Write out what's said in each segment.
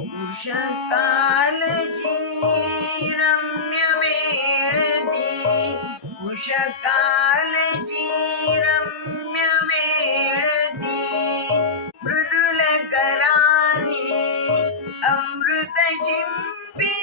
उषकाल जी रम्य मेड मेळती उषकाल जी रम्य मेळती मृदुल करारी अमृत चिंपी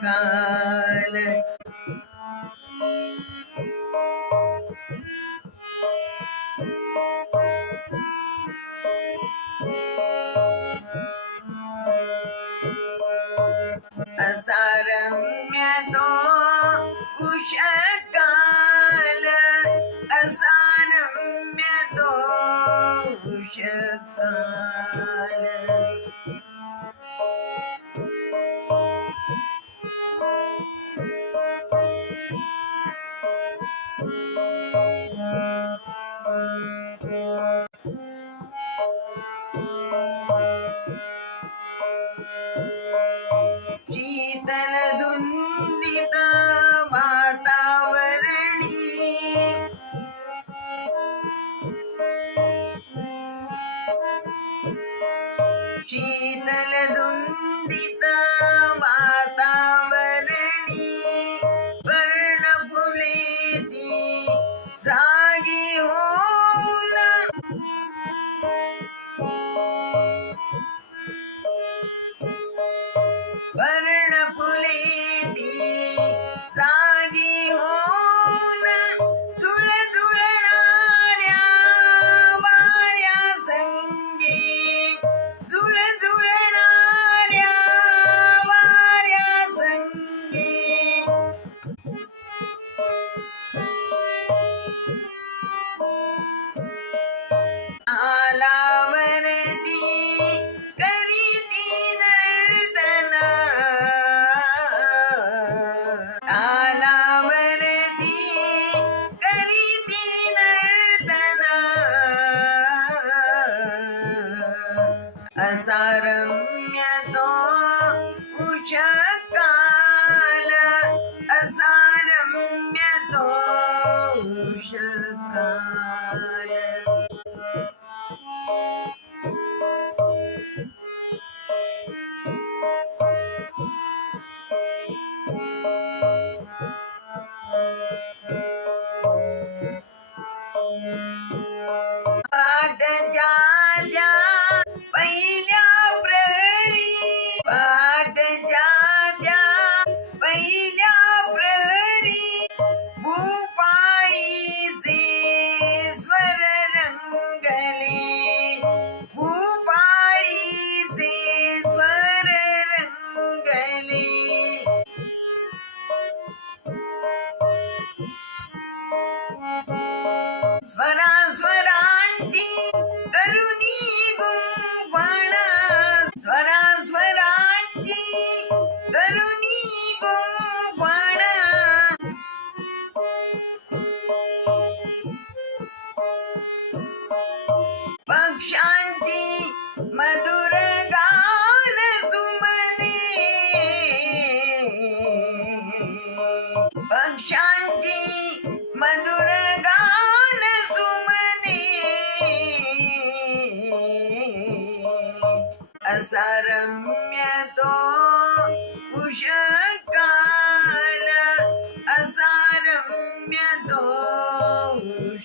കാല അസാരമ്യതോ കുശല स्वरा स्वरांची करुणी गुंफण स्वरा स्वरांची करुणी गुंफण पक्षांची मधुर गान सुमने. पक्षा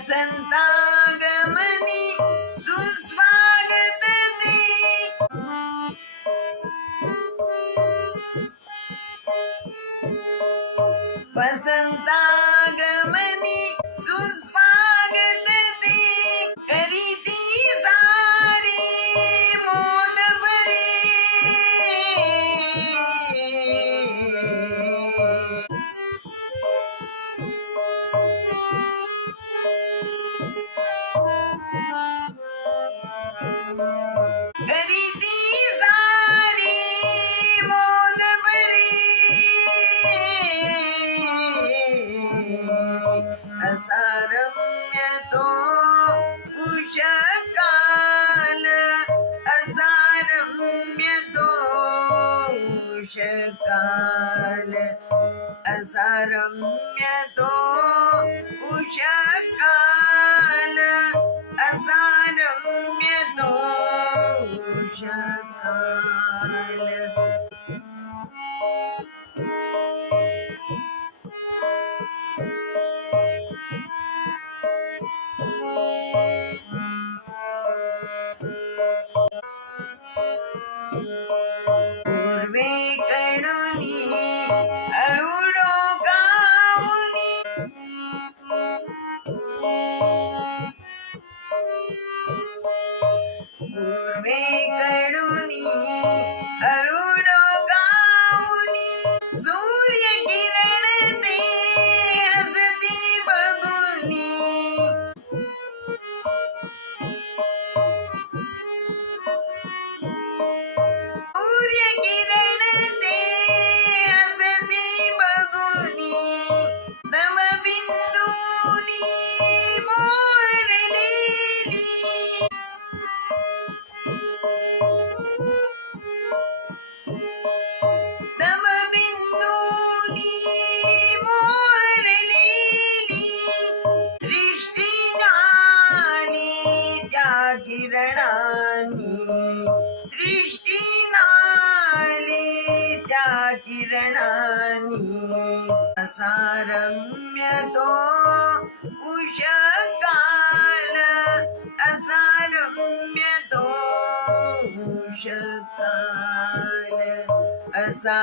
वसन्तागमनि सुस्वागतते वसन्ता اش ڪال اسان सारम्यतो उषकाल असारम्यतो उषकाल असा